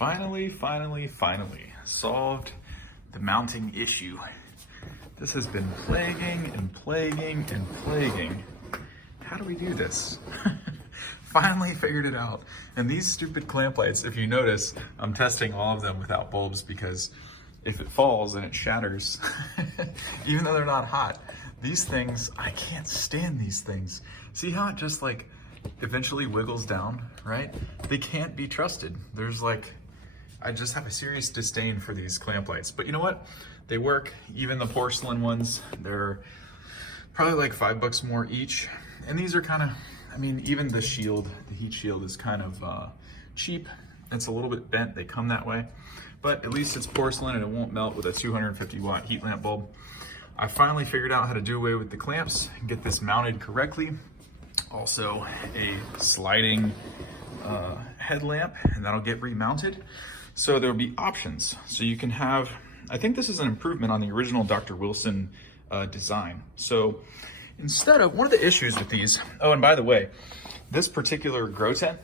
Finally solved the mounting issue. This has been plaguing and plaguing and plaguing. How do we do this? Finally figured it out. And these stupid clamp lights, if you notice, I'm testing all of them without bulbs because if it falls and it shatters, even though they're not hot, these things, I can't stand these things. See how it just like eventually wiggles down, right? They can't be trusted. There's like, I just have a serious disdain for these clamp lights. But you know what? They work. Even the porcelain ones, they're probably like $5 more each. And these are kind of, I mean, even the shield, the heat shield is kind of cheap. It's a little bit bent. They come that way. But at least it's porcelain and it won't melt with a 250 watt heat lamp bulb. I finally figured out how to do away with the clamps and get this mounted correctly. Also a sliding headlamp, and that'll get remounted. So there'll be options. So you can have, I think this is an improvement on the original Dr. Wilson design. So instead of, one of the issues with these, oh, and by the way, this particular grow tent,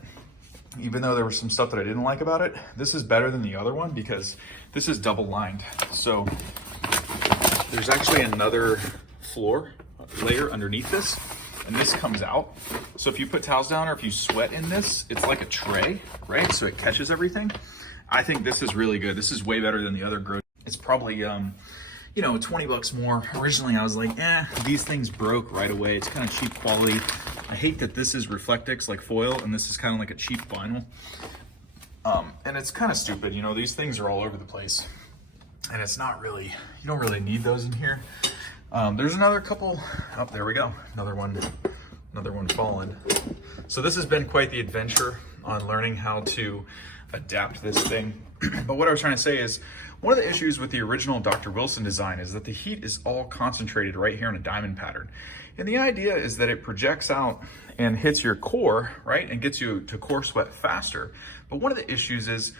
even though there was some stuff that I didn't like about it, this is better than the other one because this is double lined. So there's actually another floor layer underneath this, and this comes out. So if you put towels down or if you sweat in this, it's like a tray, right? So it catches everything. I think this is really good. This is way better than the other grow. It's probably, you know, $20 more. Originally I was like, these things broke right away. It's kind of cheap quality. I hate that this is Reflectix like foil and this is kind of like a cheap vinyl. And it's kind of stupid, you know, these things are all over the place. And it's not really, you don't really need those in here. There's another couple, oh, there we go. Another one fallen. So this has been quite the adventure on learning how to adapt this thing. But what I was trying to say is, one of the issues with the original Dr. Wilson design is that the heat is all concentrated right here in a diamond pattern. And the idea is that it projects out and hits your core, right? And gets you to core sweat faster. But one of the issues is,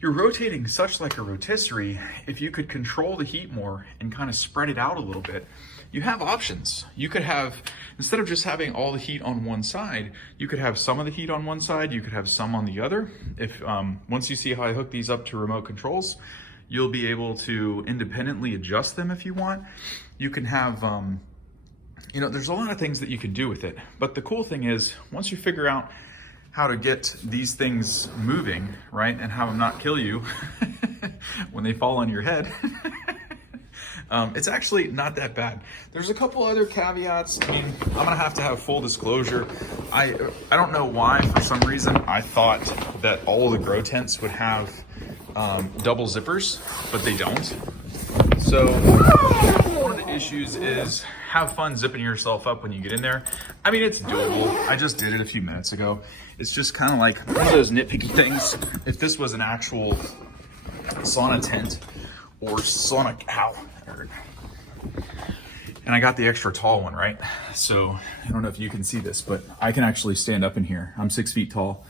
you're rotating such like a rotisserie. If you could control the heat more and kind of spread it out a little bit, you have options. You could have, instead of just having all the heat on one side, you could have some of the heat on one side, you could have some on the other. If once you see how I hook these up to remote controls, you'll be able to independently adjust them if you want. You can have, you know, there's a lot of things that you can do with it. But the cool thing is, once you figure out how to get these things moving, right, and have them not kill you when they fall on your head, it's actually not that bad. There's a couple other caveats. I mean, I'm gonna have to have full disclosure. I don't know why, for some reason, I thought that all of the grow tents would have double zippers, but they don't. So one of the issues is have fun zipping yourself up when you get in there. I mean, it's doable. I just did it a few minutes ago. It's just kind of like one of those nitpicky things. If this was an actual sauna tent or sauna, and I got the extra tall one, right? So I don't know if you can see this, but I can actually stand up in here. I'm 6 feet tall.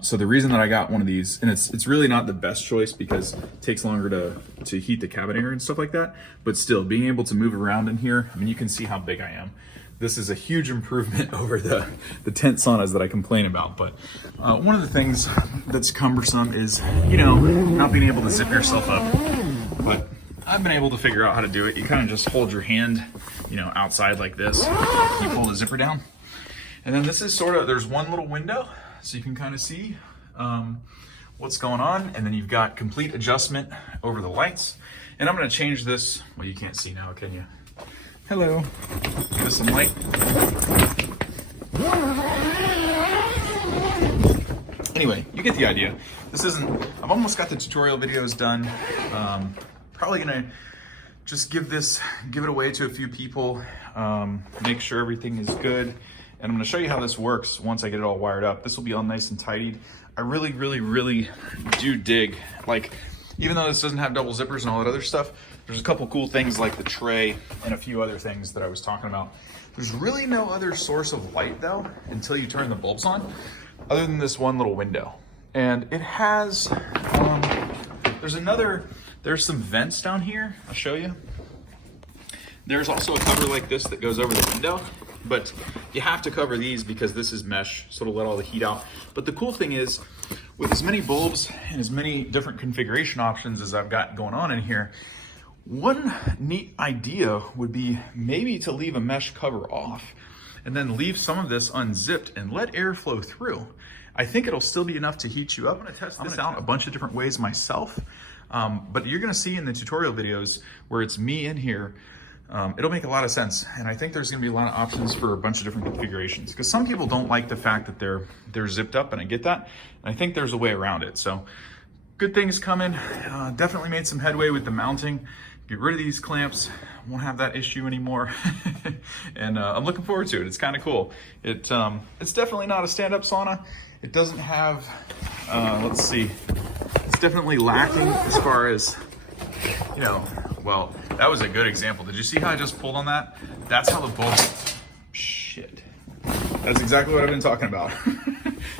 So the reason that I got one of these, and it's really not the best choice because it takes longer to heat the cabin air and stuff like that, but still being able to move around in here, I mean, you can see how big I am. This is a huge improvement over the tent saunas that I complain about. But one of the things that's cumbersome is, you know, not being able to zip yourself up. But I've been able to figure out how to do it. You kind of just hold your hand, you know, outside like this. You pull the zipper down. And then this is sort of, there's one little window, so you can kind of see what's going on. And then you've got complete adjustment over the lights. And I'm gonna change this. Well, you can't see now, can you? Hello, give us some light. Anyway, you get the idea. This isn't, I've almost got the tutorial videos done. Probably gonna just give it away to a few people, make sure everything is good. And I'm gonna show you how this works once I get it all wired up. This will be all nice and tidied. I really do dig, like, even though this doesn't have double zippers and all that other stuff, there's a couple cool things like the tray and a few other things that I was talking about. There's really no other source of light though, until you turn the bulbs on, other than this one little window. And it has, there's some vents down here, I'll show you. There's also a cover like this that goes over the window, but you have to cover these because this is mesh, so it'll let all the heat out. But the cool thing is, with as many bulbs and as many different configuration options as I've got going on in here, one neat idea would be maybe to leave a mesh cover off and then leave some of this unzipped and let air flow through. I think it'll still be enough to heat you up. I'm gonna test this out a bunch of different ways myself, but you're gonna see in the tutorial videos where it's me in here, it'll make a lot of sense. And I think there's gonna be a lot of options for a bunch of different configurations, because some people don't like the fact that they're zipped up, and I get that. And I think there's a way around it. So good things coming. Definitely made some headway with the mounting. Get rid of these clamps, won't have that issue anymore. And I'm looking forward to it. It's kind of cool. It's definitely not a stand-up sauna. It doesn't have, let's see, it's definitely lacking as far as, you know, well, that was a good example. Did you see how I just pulled on that? That's how the bulb, shit. That's exactly what I've been talking about.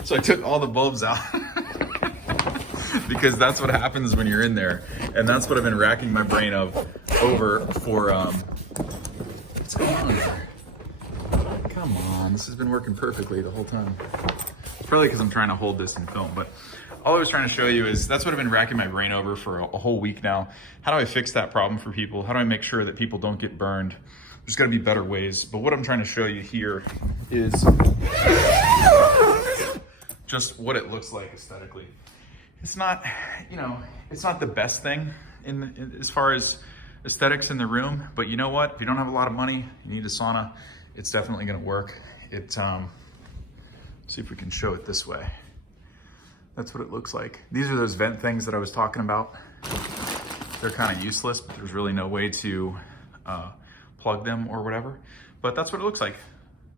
So I took all the bulbs out because that's what happens when you're in there. And that's what I've been racking my brain over for, what's going on there? Come on, this has been working perfectly the whole time. It's probably because I'm trying to hold this in film, but all I was trying to show you is that's what I've been racking my brain over for a whole week now. How do I fix that problem for people? How do I make sure that people don't get burned? There's gotta be better ways, but what I'm trying to show you here is just what it looks like aesthetically. It's not, you know, it's not the best thing as far as aesthetics in the room, but you know what? If you don't have a lot of money, you need a sauna, it's definitely gonna work. See if we can show it this way. That's what it looks like. These are those vent things that I was talking about. They're kind of useless, but there's really no way to plug them or whatever. But that's what it looks like.